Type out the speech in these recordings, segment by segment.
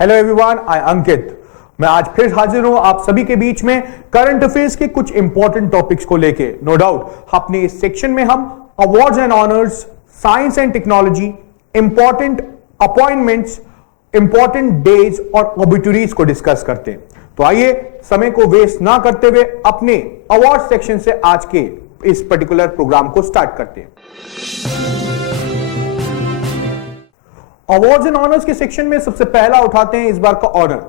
Hello everyone, आई अंकित। मैं आज फिर हाजिर हूं आप सभी के बीच में करंट अफेयर्स के कुछ इंपॉर्टेंट टॉपिक्स को लेके। नो डाउट अपने इस सेक्शन में हम awards and honours, science and technology, important appointments, important days और ऑबिटुरीज को डिस्कस करते हैं। तो आइए समय को वेस्ट ना करते हुए अपने अवार्ड सेक्शन से आज के इस पर्टिकुलर प्रोग्राम को स्टार्ट करते हैं। अवार्ड्स एंड ऑनर्स के सेक्शन में सबसे पहला उठाते हैं इस बार का ऑनर।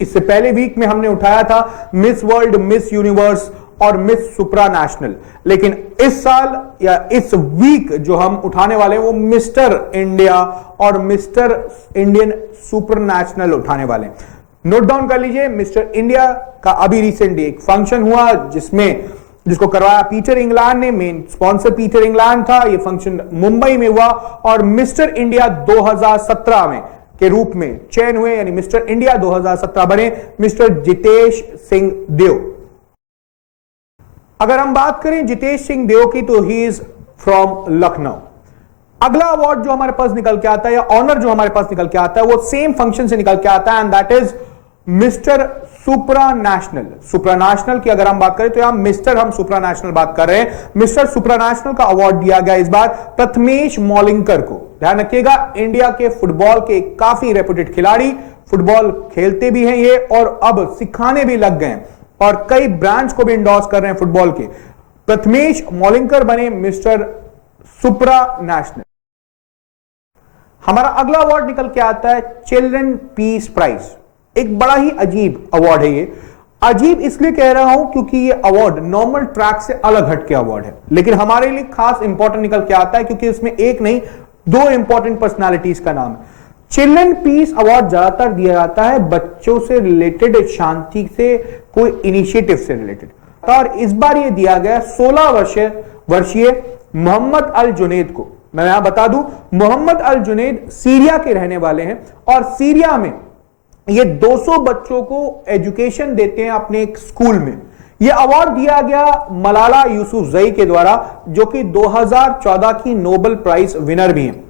इससे पहले वीक में हमने उठाया था मिस वर्ल्ड, मिस यूनिवर्स और मिस सुप्रा नेशनल, लेकिन इस साल या इस वीक जो हम उठाने वाले हैं वो मिस्टर इंडिया और मिस्टर इंडियन सुपर नेशनल उठाने वाले हैं। नोट डाउन कर लीजिए, मिस्टर इंडिया का अभी रिसेंटली एक फंक्शन हुआ जिसको करवाया पीटर इंग्लैंड ने, मेन स्पॉन्सर पीटर इंग्लैंड था। यह फंक्शन मुंबई में हुआ और मिस्टर इंडिया 2017 में के रूप में चयन हुए, यानी मिस्टर इंडिया 2017 बने मिस्टर जितेश सिंह देव। अगर हम बात करें जितेश सिंह देव की तो ही इज फ्रॉम लखनऊ। अगला अवार्ड जो हमारे पास निकल के आता है या ऑनर जो हमारे पास निकल के आता है वो सेम फंक्शन से निकल के आता है and that is mister supra national. Supra national की अगर हम बात करें तो यहां मिस्टर हम सुप्रा नेशनल बात कर रहे हैं। मिस्टर सुप्रा नेशनल का अवार्ड दिया गया इस बार प्रथमेश मौलिंकर को। ध्यान रखिएगा, इंडिया के फुटबॉल के काफी रेप्यूटेड खिलाड़ी, फुटबॉल खेलते भी हैं ये और अब सिखाने भी लग गए और कई ब्रांड्स को भी इंडोर्स कर रहे हैं फुटबॉल के। प्रथमेश मौलिंकर बने मिस्टर सुप्रा नेशनल। हमारा अगला अवार्ड निकल के आता है चिल्ड्रन पीस प्राइज। एक बड़ा ही अजीब अवार्ड है ये। अजीब इसलिए कह रहा हूं क्योंकि ये अवार्ड नॉर्मल ट्रैक से अलग हटके अवार्ड है, लेकिन हमारे लिए खास इंपॉर्टेंट निकल के आता है क्योंकि इसमें एक नहीं दो इंपॉर्टेंट पर्सनालिटीज का नाम है। चिल्ड्रन पीस अवार्ड ज्यादातर दिया जाता है बच्चों से रिलेटेड, शांति से कोई इनिशिएटिव से रिलेटेड, और इस बार ये दिया गया 16 वर्षीय मोहम्मद अल जुनैद को। मैं यहां बता दूं, मोहम्मद अल जुनैद सीरिया के रहने वाले हैं और सीरिया में ये 200 बच्चों को एजुकेशन देते हैं अपने एक स्कूल में। यह अवार्ड दिया गया मलाला यूसुफजई के द्वारा, जो कि 2014 की नोबेल प्राइज विनर भी हैं।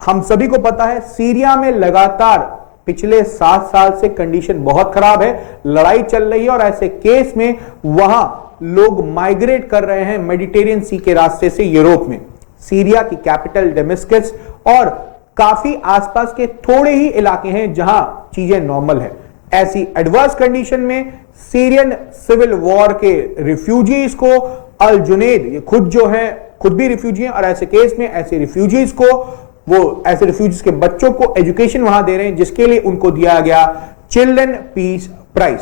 हम सभी को पता है सीरिया में लगातार पिछले 7 साल से कंडीशन बहुत खराब है, लड़ाई चल रही है और ऐसे केस में वहां लोग माइग्रेट कर रहे हैं मेडिटेरियन सी के रास्ते से यूरोप में। सीरिया की कैपिटल डेमेस्कस और काफी आसपास के थोड़े ही इलाके हैं जहां चीजें नॉर्मल है। ऐसी एडवर्स कंडीशन में सीरियन सिविल वॉर के रिफ्यूजीज को अल जुनैद, ये खुद भी रिफ्यूजी हैं और ऐसे केस में ऐसे रिफ्यूजीज के बच्चों को एजुकेशन वहां दे रहे हैं, जिसके लिए उनको दिया गया चिल्ड्रन पीस प्राइज।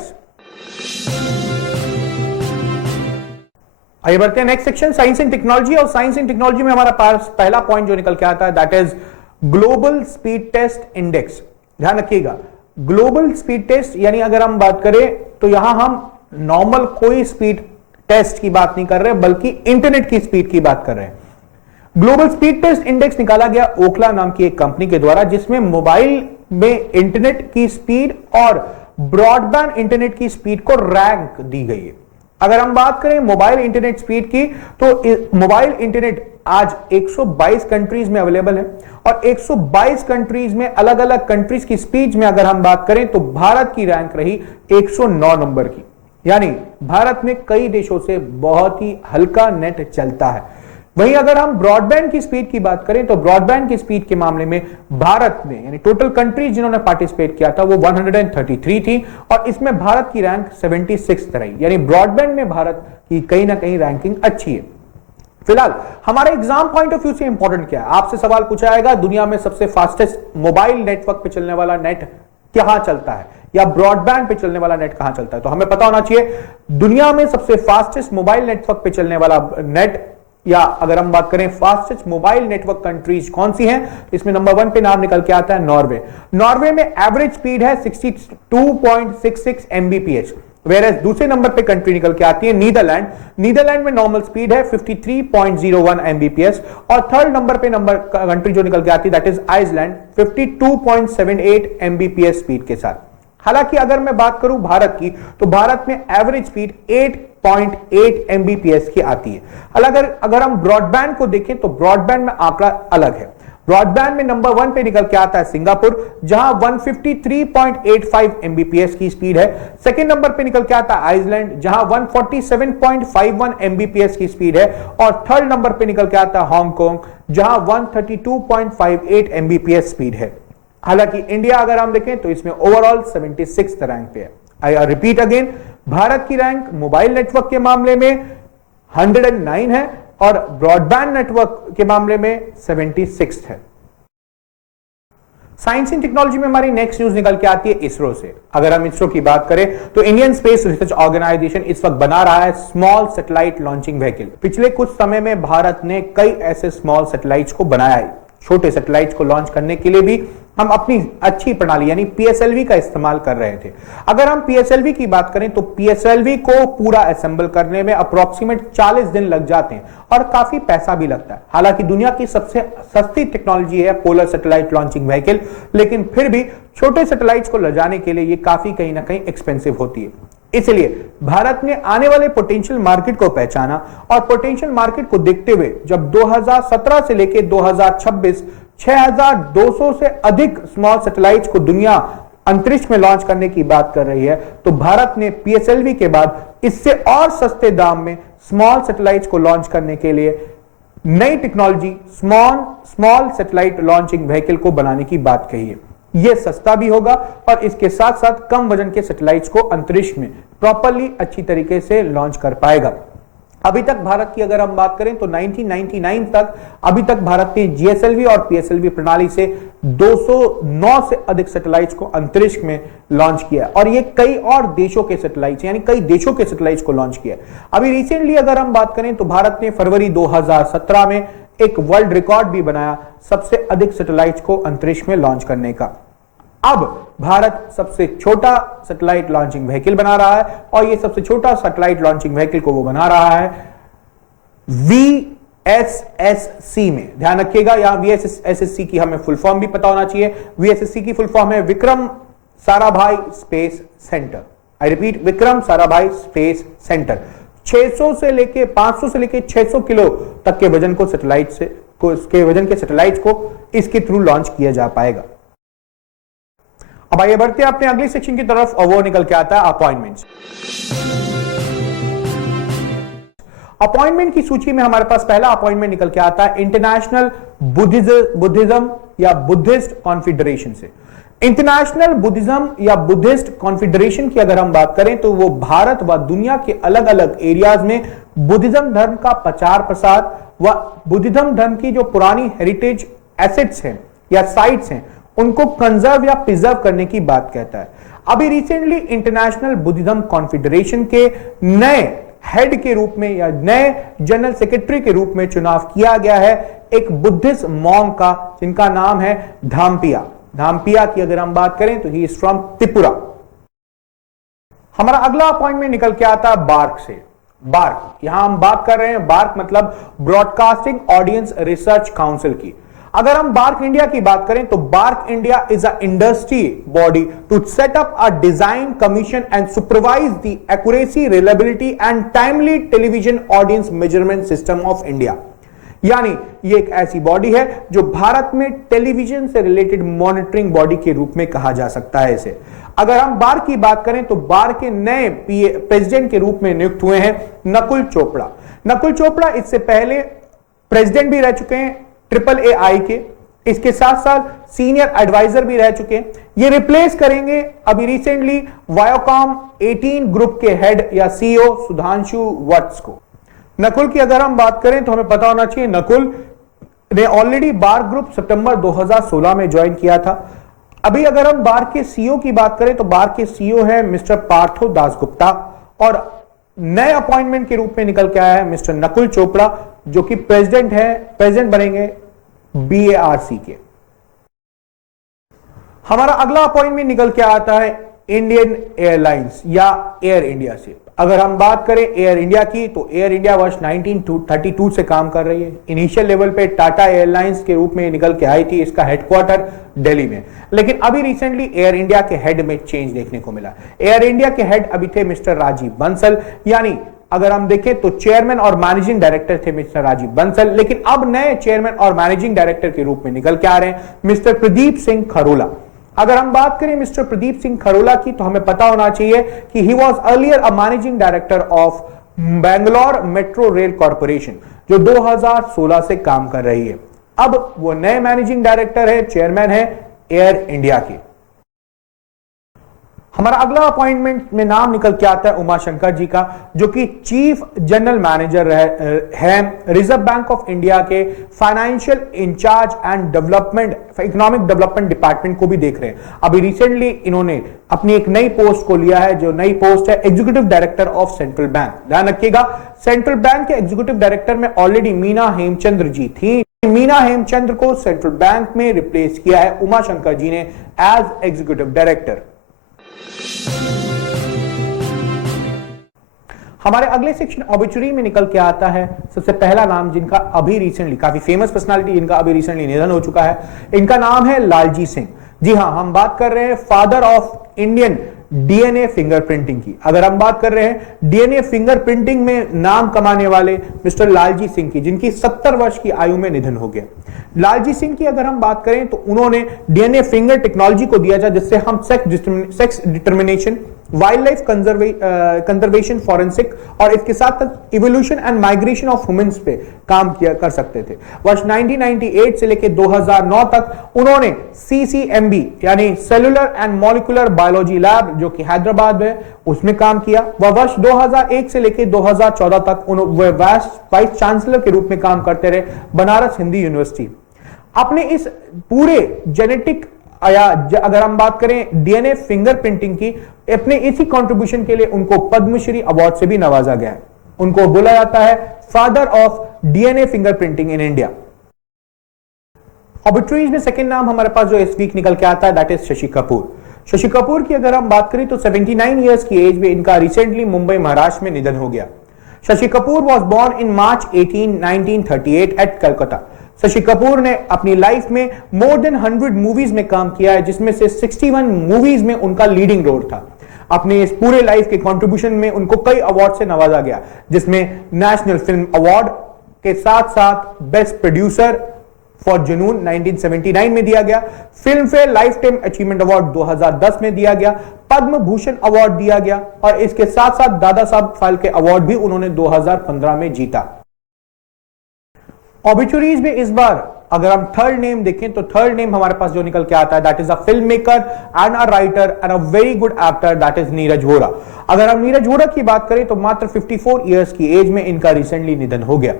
आइए बढ़ते हैं next section, science and technology. और साइंस एंड टेक्नोलॉजी में हमारा पास पहला पॉइंट जो निकल के आता है that is global speed test index. ध्यान रखिएगा, ग्लोबल स्पीड टेस्ट यानी अगर हम बात करें तो यहां हम नॉर्मल कोई स्पीड टेस्ट की बात नहीं कर रहे बल्कि इंटरनेट की स्पीड की बात कर रहे हैं। ग्लोबल स्पीड टेस्ट इंडेक्स निकाला गया ओखला नाम की एक कंपनी के द्वारा, जिसमें मोबाइल में इंटरनेट की स्पीड और ब्रॉडबैंड इंटरनेट की स्पीड को रैंक दी गई है। अगर हम बात करें मोबाइल इंटरनेट स्पीड की तो मोबाइल इंटरनेट आज 122 कंट्रीज में अवेलेबल है और 122 कंट्रीज में अलग अलग कंट्रीज की स्पीड में अगर हम बात करें तो भारत की रैंक रही 109 नंबर की, यानी भारत में कई देशों से बहुत ही हल्का नेट चलता है। वहीं अगर हम ब्रॉडबैंड की स्पीड की बात करें तो ब्रॉडबैंड की स्पीड के मामले में भारत में यानी टोटल कंट्रीज जिन्होंने पार्टिसिपेट किया था वो 133 थी और इसमें भारत की रैंक 76 रही, यानी ब्रॉडबैंड में भारत की कहीं ना कहीं रैंकिंग अच्छी है। फिलहाल हमारे एग्जाम पॉइंट ऑफ व्यू से इंपॉर्टेंट क्या है, आपसे सवाल पूछा जाएगा दुनिया में सबसे फास्टेस्ट मोबाइल नेटवर्क पे चलने वाला नेट कहां चलता है या ब्रॉडबैंड पे चलने वाला नेट कहां चलता है, तो हमें पता होना चाहिए दुनिया में सबसे फास्टेस्ट मोबाइल नेटवर्क पे चलने वाला नेट या अगर हम बात करें फास्टेस्ट मोबाइल नेटवर्क कंट्रीज कौन सी हैं, इसमें नंबर 1 पे नाम निकल के आता है नॉर्वे। नॉर्वे में एवरेज स्पीड है 62.66 एमबीपीएस, वेयर दूसरे नंबर पे कंट्री निकल के आती है नीदरलैंड। नीदरलैंड में नॉर्मल स्पीड है 53.01 एमबीपीएस और थर्ड नंबर पे कंट्री जो निकल के आती है that is Iceland 52.78 Mbps speed के साथ। हालांकि अगर मैं बात करूं भारत की तो भारत में एवरेज स्पीड 8.8 एमबीपीएस की आती है। अगर हम ब्रॉडबैंड को देखें तो ब्रॉडबैंड में आंकड़ा अलग है। ब्रॉडबैंड में नंबर 1 पे निकल के आता है सिंगापुर, जहां 153.85 एमबीपीएस की स्पीड है। सेकंड नंबर पे निकल के आता है आइसलैंड, जहां 147.51 एमबीपीएस की स्पीड है। और थर्ड नंबर पे निकल के आता है हांगकांग, जहां 132.58 एमबीपीएस स्पीड है। हालांकि इंडिया अगर हम देखें तो इसमें ओवरऑल 76 रैंक पे है। आई रिपीट अगेन, भारत की रैंक मोबाइल नेटवर्क के मामले में 109 है और ब्रॉडबैंड नेटवर्क के मामले में 76 है। साइंस एंड टेक्नोलॉजी में हमारी नेक्स्ट न्यूज निकल के आती है इसरो से। अगर हम इसरो की बात करें तो इंडियन स्पेस रिसर्च ऑर्गेनाइजेशन इस वक्त बना रहा है स्मॉल सैटेलाइट लॉन्चिंग व्हीकल। पिछले कुछ समय में भारत ने कई ऐसे स्मॉल सैटेलाइट्स को बनाया है। छोटे सैटेलाइट्स को लॉन्च करने के लिए भी हम अपनी अच्छी प्रणाली यानी पीएसएलवी का इस्तेमाल कर रहे थे। अगर हम पीएसएलवी की बात करें तो पीएसएलवी को पूरा असेंबल करने में अप्रोक्सीमेट 40 दिन लग जाते हैं और काफी पैसा भी लगता है। हालांकि दुनिया की सबसे सस्ती टेक्नोलॉजी है पोलर सैटेलाइट लॉन्चिंग व्हीकल, लेकिन फिर भी छोटे सैटेलाइट्स को ले जाने के लिए ये काफी कहीं ना कहीं एक्सपेंसिव होती है। इसलिए भारत ने आने वाले पोटेंशियल मार्केट को पहचाना और पोटेंशियल मार्केट को देखते हुए जब 2017 से लेकर 2026 6200 से अधिक स्मॉल सैटेलाइट्स को दुनिया अंतरिक्ष में लॉन्च करने की बात कर रही है, तो भारत ने पीएसएलवी के बाद इससे और सस्ते दाम में स्मॉल सैटेलाइट्स को लॉन्च करने के लिए नई technology small satellite launching vehicle को बनाने की बात कही है। यह सस्ता भी होगा और इसके साथ साथ कम वजन के सैटेलाइट्स को अंतरिक्ष में प्रॉपर्ली अच्छी तरीके से लॉन्च कर पाएगा। अभी तक भारत की अगर हम बात करें तो 1999 तक अभी तक भारत ने जीएसएलवी और पीएसएलवी प्रणाली से 209 से अधिक सैटेलाइट्स को अंतरिक्ष में लॉन्च किया और ये कई और देशों के सैटेलाइट्स यानी कई देशों के सैटेलाइट्स को लॉन्च किया। अभी रिसेंटली अगर हम बात करें तो भारत ने फरवरी 2017 में एक वर्ल्ड रिकॉर्ड भी बनाया सबसे अधिक सैटेलाइट्स को अंतरिक्ष में लॉन्च करने का। अब भारत सबसे छोटा सैटेलाइट लॉन्चिंग व्हीकल बना रहा है और यह सबसे छोटा सैटेलाइट लॉन्चिंग व्हीकल को वो बना रहा है वीएसएससी में। ध्यान रखिएगा, यहां वीएसएससी की हमें फुल फॉर्म भी पता होना चाहिए। वीएसएससी की फुल फॉर्म है Vikram Sarabhai space centre. I repeat, Vikram Sarabhai space centre. 600 से लेके 500 से लेके 600 किलो तक के वजन को सैटेलाइट को इसके थ्रू लॉन्च किया जा पाएगा। अब आइए बढ़ते हैं अपने अगले सेक्शन की तरफ और वो निकल के आता है अपॉइंटमेंट्स। अपॉइंटमेंट की सूची में हमारे पास पहला अपॉइंटमेंट निकल के आता है इंटरनेशनल बुद्धिज्म या बुद्धिस्ट कॉन्फेडरेशन से। इंटरनेशनल बुद्धिज्म या बुद्धिस्ट कॉन्फेडरेशन की अगर हम बात करें तो वो भारत व दुनिया के अलग अलग एरियाज में बुद्धिज्म धर्म का प्रचार प्रसार व बुद्धिज्म धर्म की जो पुरानी हेरिटेज एसेट्स हैं या साइट्स हैं उनको कंजर्व या प्रिजर्व करने की बात कहता है। अभी रिसेंटली इंटरनेशनल बुद्धिज्म कॉन्फेडरेशन के नए हेड के रूप में या नए जनरल सेक्रेटरी के रूप में चुनाव किया गया है एक बुद्धिस्ट मॉन्क का, जिनका नाम है धामपिया। धामपिया की अगर हम बात करें तो ही इज फ्रॉम त्रिपुरा। हमारा अगला अपॉइंटमेंट निकल के आता है बार्क से। बार्क, यहां हम बात कर रहे हैं बार्क मतलब ब्रॉडकास्टिंग ऑडियंस रिसर्च काउंसिल की। अगर हम बार्क इंडिया की बात करें तो BARC India is a industry body to set up a design commission and supervise the accuracy reliability and timely television audience measurement system of India. यानी ये एक ऐसी बॉडी है जो भारत में टेलीविजन से रिलेटेड मॉनिटरिंग बॉडी के रूप में कहा जा सकता है इसे। अगर हम बार की बात करें तो बार के नए प्रेसिडेंट के रूप में नियुक्त हुए हैं नकुल चोपड़ा। नकुल चोपड़ा इससे पहले प्रेसिडेंट भी रह चुके हैं AAAI के, इसके साथ साथ सीनियर एडवाइजर भी रह चुके हैं। ये रिप्लेस करेंगे अभी रिसेंटली वायोकॉम 18 ग्रुप के हेड या सीईओ सुधांशु वत्स को। नकुल की अगर हम बात करें तो हमें पता होना चाहिए नकुल ने ऑलरेडी बार ग्रुप सितंबर 2016 में ज्वाइन किया था। अभी अगर हम बार के सीईओ की बात करें तो बार के सीईओ है मिस्टर पार्थो दासगुप्ता और नए अपॉइंटमेंट के रूप में निकल के आया है मिस्टर नकुल चोपड़ा जो कि प्रेसिडेंट बनेंगे BARC के। हमारा अगला अपॉइंटमेंट निकल के आता है इंडियन एयरलाइंस या एयर इंडिया से। अगर हम बात करें एयर इंडिया की तो एयर इंडिया वर्ष 1932 से काम कर रही है। इनिशियल लेवल पे टाटा एयरलाइंस के रूप में निकल के आई थी, इसका हेडक्वार्टर दिल्ली में, लेकिन अभी रिसेंटली एयर इंडिया के हेड में चेंज देखने को मिला। एयर इंडिया के हेड अभी थे मिस्टर राजीव बंसल, यानी अगर हम देखें तो चेयरमैन और मैनेजिंग डायरेक्टर थे मिस्टर राजीव बंसल, लेकिन अब नए चेयरमैन और मैनेजिंग डायरेक्टर के रूप में निकल के आ रहे हैं मिस्टर प्रदीप सिंह खरोला। अगर हम बात करें मिस्टर प्रदीप सिंह खरोला की, तो हमें पता होना चाहिए कि he was earlier a managing director of Bangalore metro rail corporation, जो 2016 से काम कर रही है। अब वो नए मैनेजिंग डायरेक्टर है, चेयरमैन है एयर इंडिया के। हमारा अगला अपॉइंटमेंट में नाम निकल के आता है उमाशंकर जी का, जो कि चीफ जनरल मैनेजर है रिजर्व बैंक ऑफ इंडिया के financial in charge and development, economic development department को भी देख रहे हैं। अभी रिसेंटली इन्होंने अपनी एक नई पोस्ट को लिया है, जो नई पोस्ट है executive director of central bank. ध्यान रखिएगा, सेंट्रल बैंक के एग्जीक्यूटिव डायरेक्टर में ऑलरेडी मीना हेमचंद्र जी थी। मीना हेमचंद्र को सेंट्रल बैंक में रिप्लेस किया है उमाशंकर जी ने एज एग्जीक्यूटिव डायरेक्टर। हमारे अगले सेक्शन ऑबिचुरी में निकल के आता है सबसे पहला नाम, जिनका अभी रिसेंटली, काफी फेमस पर्सनालिटी, जिनका अभी रिसेंटली निधन हो चुका है। इनका नाम है लालजी सिंह। जी हां, हम बात कर रहे हैं father of Indian DNA fingerprinting की। अगर हम बात कर रहे हैं डीएनए फिंगरप्रिंटिंग में नाम कमाने वाले मिस्टर लालजी सिंह की, जिनकी 70 वर्ष की आयु में निधन हो गया। लालजी सिंह की अगर हम बात करें तो उन्होंने डीएनए फिंगर टेक्नोलॉजी को दिया था, जिससे हम sex determination, wild life conservation, forensic और इसके साथ साथ evolution and migration of humans पे काम किया कर सकते थे। वर्ष 1998 से लेकर 2009 तक उन्होंने सीसीएमबी यानी cellular and molecular biology lab, जो कि हैदराबाद में, उसमें काम किया। वह वर्ष 2001 से लेकर 2014 तक वाइस चांसलर के रूप में काम करते रहे बनारस हिंदू यूनिवर्सिटी। अपने इस पूरे जेनेटिक या अगर हम बात करें डीएनए फिंगरप्रिंटिंग की, अपने इसी कंट्रीब्यूशन के लिए उनको पद्मश्री अवार्ड से भी नवाजा गया है। उनको बोला जाता है father of DNA fingerprinting in India. Obituaries में सेकंड नाम हमारे पास जो इस वीक निकल के आता है, दैट इज शशि कपूर। शशि कपूर की अगर हम बात करें तो 79 इयर्स की एज में इनका रिसेंटली मुंबई महाराष्ट्र में निधन हो गया। Shashi Kapoor was born in March 1938 at Calcutta. Shashi Kapoor ने अपनी लाइफ में मोर देन 100 मूवीज में काम किया है, जिसमें से 61 मूवीज में उनका लीडिंग रोल था। अपने इस पूरे लाइफ के कंट्रीब्यूशन में उनको कई अवार्ड से नवाजा गया, जिसमें नेशनल फिल्म अवार्ड के साथ साथ बेस्ट प्रोड्यूसर फॉर जुनून 1979 में दिया गया, film fair life time achievement award 2010 में दिया गया, पद्म भूषण अवार्ड दिया गया और इसके साथ साथ दादा साहब फाल्के अवार्ड भी उन्होंने 2015 में जीता। ऑबिचुरीज में इस बार अगर हम थर्ड नेम देखें तो थर्ड नेम हमारे पास जो निकल के आता है, that is a film maker and a writer and a very good actor, that is Neeraj Vora. अगर हम नीरज वोरा की बात करें तो मात्र 54 इयर्स की एज में इनका रिसेंटली निधन हो गया।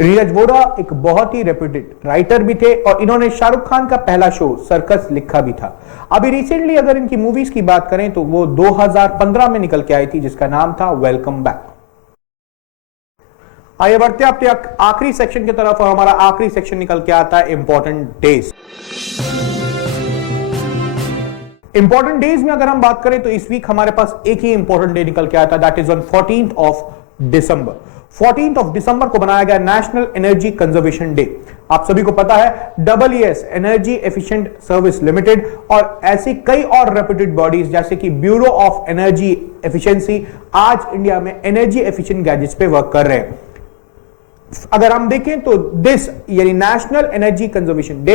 नीरज वोरा एक बहुत ही रेप्यूटेड राइटर भी थे और इन्होंने शाहरुख खान का पहला शो सर्कस लिखा भी था। अभी रिसेंटली अगर इनकी मूवीज की बात करें तो वो 2015 में निकल के आई थी, जिसका नाम था वेलकम बैक। आइए बढ़ते हैं अपने आखिरी सेक्शन की तरफ और हमारा आखिरी सेक्शन निकल के आता है इंपॉर्टेंट डेज। इंपॉर्टेंट डेज में अगर हम बात करें तो इस वीक हमारे पास एक ही इंपॉर्टेंट डे निकल के आता है, that is on 14th of December. 14th of December को बनाया गया नेशनल एनर्जी कंजर्वेशन डे। आप सभी को पता है EES energy efficient service limited और ऐसी कई और रेप्यूटेड बॉडीज जैसे कि ब्यूरो ऑफ एनर्जी एफिशिएंसी आज इंडिया में एनर्जी एफिशिएंट गैजेट्स पे वर्क कर रहे हैं। अगर हम देखें तो दिस यानी नेशनल एनर्जी कंजर्वेशन डे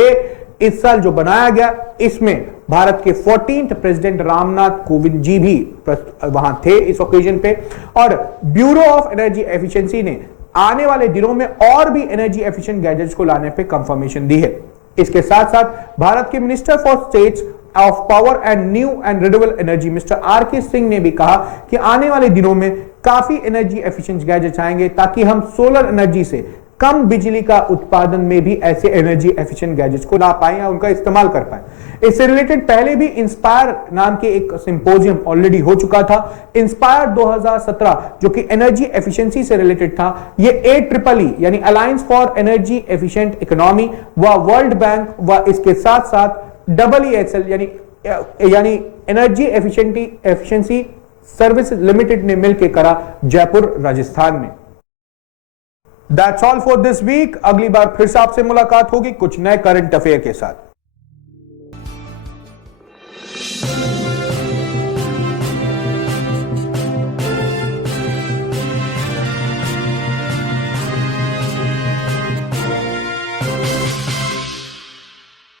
इस साल जो बनाया गया, इसमें भारत के 14th प्रेसिडेंट रामनाथ कोविंद जी भी वहां थे इस ओकेजन पे और ब्यूरो ऑफ एनर्जी एफिशिएंसी ने आने वाले दिनों में और भी एनर्जी एफिशिएंट गैजेट्स को लाने पे कंफर्मेशन दी है। इसके साथ साथ भारत के minister for states of power and new and renewable energy mister आर.के. सिंह ने भी कहा कि आने वाले दिनों में काफी एनर्जी एफिशिएंट गैजेट्स आएंगे ताकि हम सोलर एनर्जी से कम बिजली का उत्पादन में भी ऐसे एनर्जी एफिशिएंट गैजेट्स को ला पाए या उनका इस्तेमाल कर पाए। इससे रिलेटेड पहले भी इंस्पायर नाम के एक सिंपोजियम ऑलरेडी हो चुका था, इंस्पायर 2017, जो कि एनर्जी एफिशिएंसी से रिलेटेड था। ये AEEE यानी alliance for energy efficient economy व वर्ल्ड बैंक व इसके साथ साथ EESL यानी एनर्जी एफिशिएंसी सर्विस लिमिटेड ने मिलकर करा जयपुर राजस्थान में। That's all for this week। अगली बार फिर से आपसे मुलाकात होगी कुछ नए करंट अफेयर के साथ।